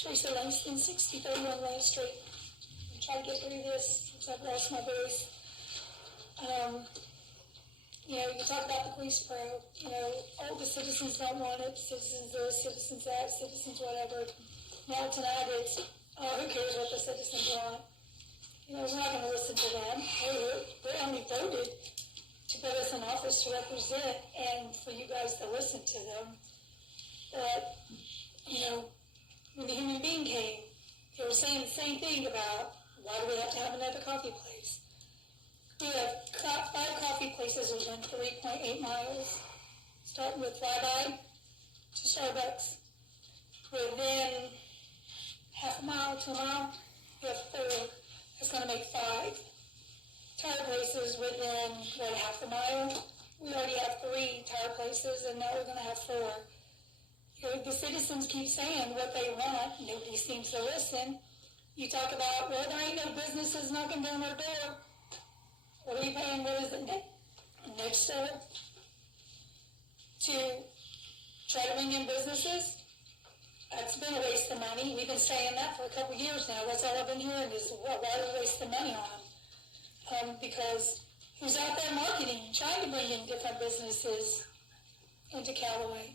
Teresa Langston, 6031 Lane Street. I'm trying to get through this since I've lost my voice. You know, you talk about the police pro, you know, all the citizens don't want it, citizens this, citizens that, citizens whatever. Now tonight it's, oh, who cares what the citizens want? You know, we're not going to listen to them. They only voted to put us in office to represent and for you guys to listen to them. But, you know, when the human being came, they were saying the same thing about why do we have to have another coffee place? We have 5 coffee places within 3.8 miles, starting with Flyby to Starbucks. Within half a mile to a mile, we have 4. That's going to make 5. Tire places within, half a mile. We already have 3 tire places, and now we're going to have 4. You know, the citizens keep saying what they want. Nobody seems to listen. You talk about, well, there ain't no businesses knocking down our door. What are we paying, what is it, next door? To try to bring in businesses? That's been a waste of money. We've been saying that for a couple of years now. That's all I've been hearing is, why are we wasting money on them? Because who's out there marketing, trying to bring in different businesses into Callaway?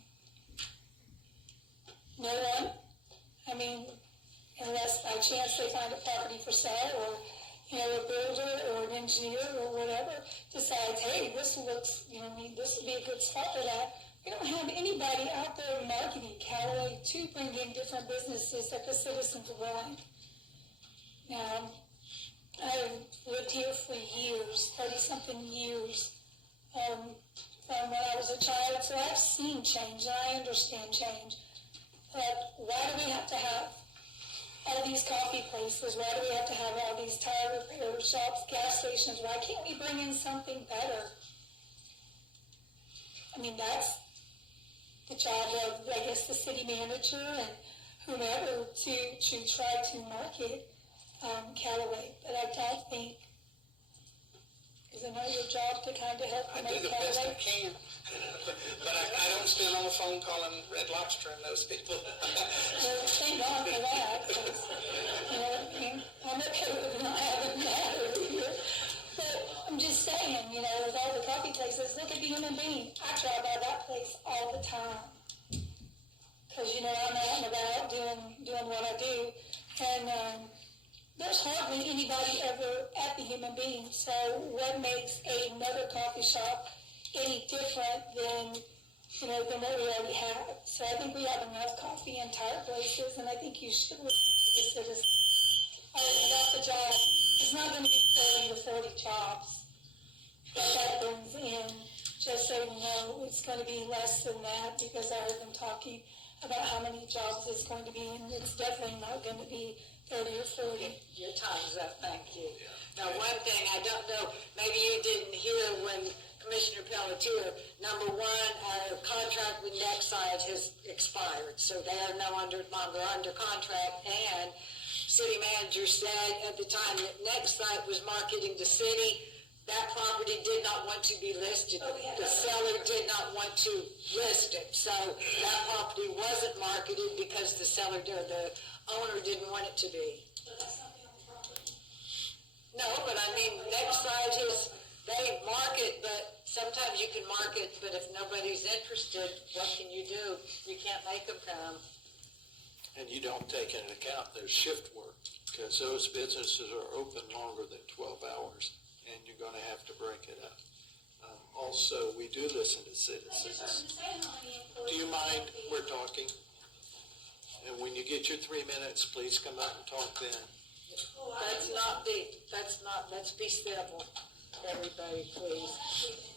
No one. I mean, unless by chance they find a property for sale, or you know, a builder or an engineer or whatever decides, hey, this looks, you know, this would be a good spot for that. We don't have anybody out there marketing Callaway to bring in different businesses that the citizens want. Now, I've lived here for years, 30-something years, from when I was a child, so I've seen change and I understand change. But why do we have to have all these coffee places? Why do we have to have all these tire repair shops, gas stations? Why can't we bring in something better? I mean, that's the job of, I guess, the city manager and whomever to try to market Callaway. But I don't think, is it not your job to kind of help promote Callaway? I do the best I can. But I don't spend on the phone calling Red Lobster and those people. Well, thank God for that, because, you know, I mean, I'm okay with not having that over here. But I'm just saying, you know, with all the coffee places, look at the human being. I drive by that place all the time. Because, you know, I'm out and about doing what I do. And there's hardly anybody ever at the human being. So what makes another coffee shop any different than, you know, than what we already have? So I think we have enough coffee and tire places, and I think you should listen to the citizens. About the job, it's not going to be 30 to 40 jobs that brings in. Just so you know, it's going to be less than that, because I heard them talking about how many jobs it's going to be, and it's definitely not going to be 30 or 40. Your time's up, thank you. Now, one thing, I don't know, maybe you didn't hear when Commissioner Pelletier, number 1, our contract with Nexide has expired, so they are no longer under contract, and city manager said at the time that Nexide was marketing the city, that property did not want to be listed. Oh, yeah. The seller did not want to list it, so that property wasn't marketed because the seller, the owner didn't want it to be. But that's not the only property. No, but I mean, Nexide is, they market, but sometimes you can market, but if nobody's interested, what can you do? You can't make them come. And you don't take into account their shift work, because those businesses are open longer than 12 hours, and you're going to have to break it up. Also, we do listen to citizens. Do you mind? We're talking. And when you get your 3 minutes, please come up and talk then. Let's be civil, everybody, please.